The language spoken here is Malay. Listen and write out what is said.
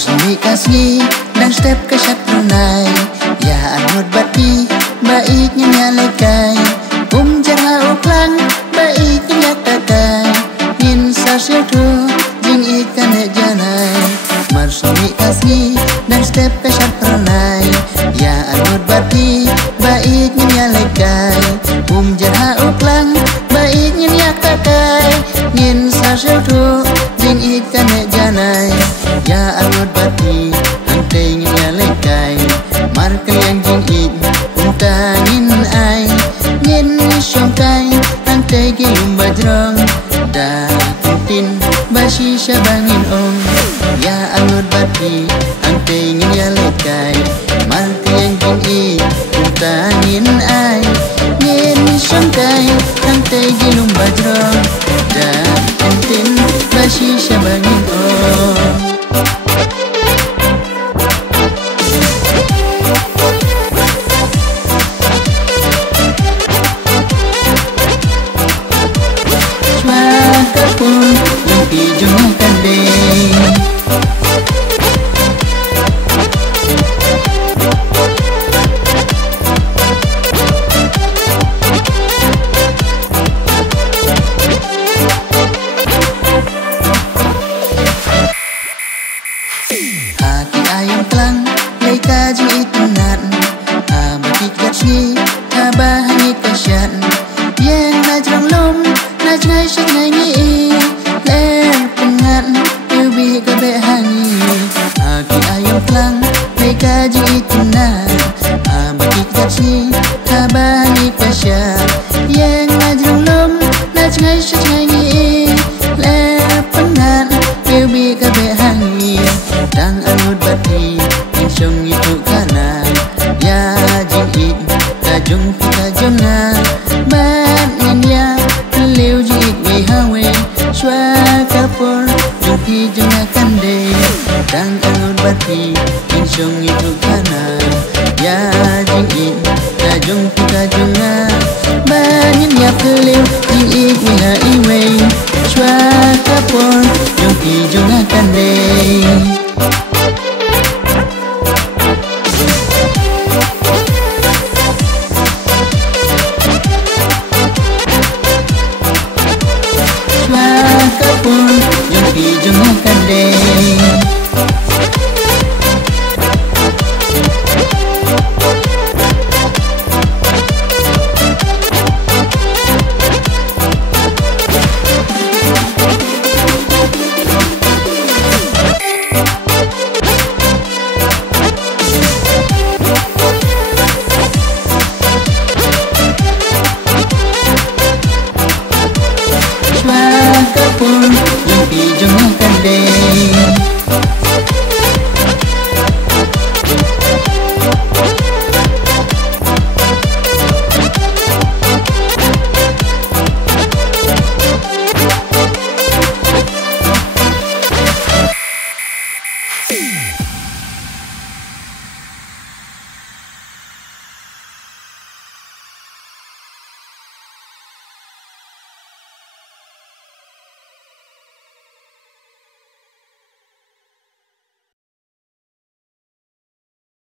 Marsumi kasih dan step ke syatronai. Ya anut bati baiknya nyalekai. Jarha uklang baiknya nyatakai. Nin sasir tu jing ikan janai. Marsumi kasih dan step ke syatronai. Ya anut bati baiknya nyalekai. Jarha uklang baiknya nyatakai. Nin sasir tu jing ikan janai. Ya anut bati hantai nyalekai. Marka yang jing untangin ai. Nyen syongkai hantai gilum bajrong. Da kuntin basi syabangin om. Ya anut bati hantai nyalekai. Marka yang jing untangin ai. Nyen syongkai hantai gilum bajrong. Da kuntin basi syabangin om. Hati ayam telang leika ji itunan. Batik jatsi bahani kasyan. Yang najrang lom najngai syaknai ni. Ler pengan yubi gabe hangi. Hati ayam telang leika ji itunan. Batik jatsi bahani kasyan. Yang najrang lom najngai syaknai ni. Ler pengan yubi gabe hangi. Dang anut bati insong itu kana. Ya jing kajung kajung na. Ban ya liu jing we hawe. Shwa kapur jungki junga kande. Dang anut bati insong itu kana. Ya jing kajung kajung na. Ban ya liu jing we ha iwe. Shwa kapur jungki junga kande.